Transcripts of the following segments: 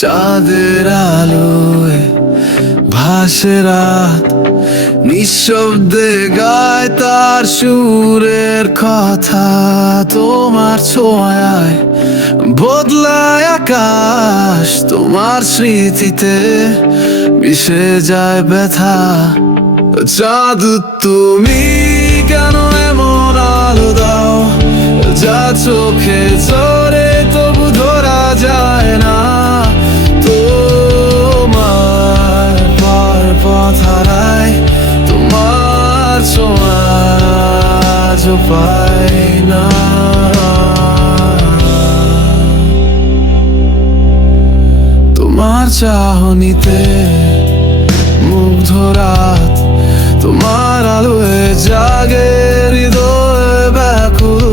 চাঁদের আলোয় ভাসে রাত, নিঃশব্দে গায় তার সুরের কথা। তোমার ছোঁয়ায় বদলায় আকাশ, তোমার স্মৃতিতে মিশে যায় ব্যথা। জাদু তুমি কেন এমন আলো দাও, যা চোখে জোরে তবু ধরা যায় না। তোমার পথ হারায়, তোমার ছোঁয়া আজও পাই না। তোমার চাহনিতে মুগ্ধ রাত, তোমার আলোয় জাগে হৃদয় ব্যাকুল।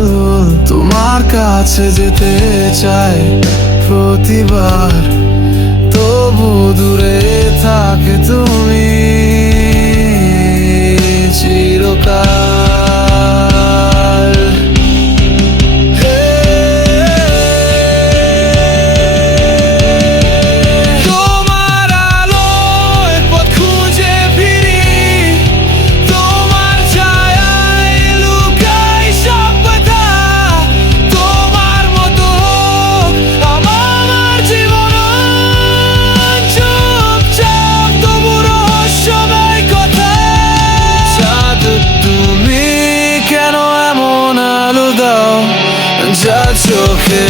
তোমার কাছে যেতে চাই প্রতিবার, তবু দূরে থাকে তুমি চিরকাল। তোমার আলোয় পথ খুঁজে ফিরি, তোমার ছায়ায় লুকাই সব ব্যথা। তোমার মতো হোক আমার জীবন, চুপচাপ তবু রহস্যময় কথা। জাদু তুমি কেন এমন আলো দাও, যা চোখে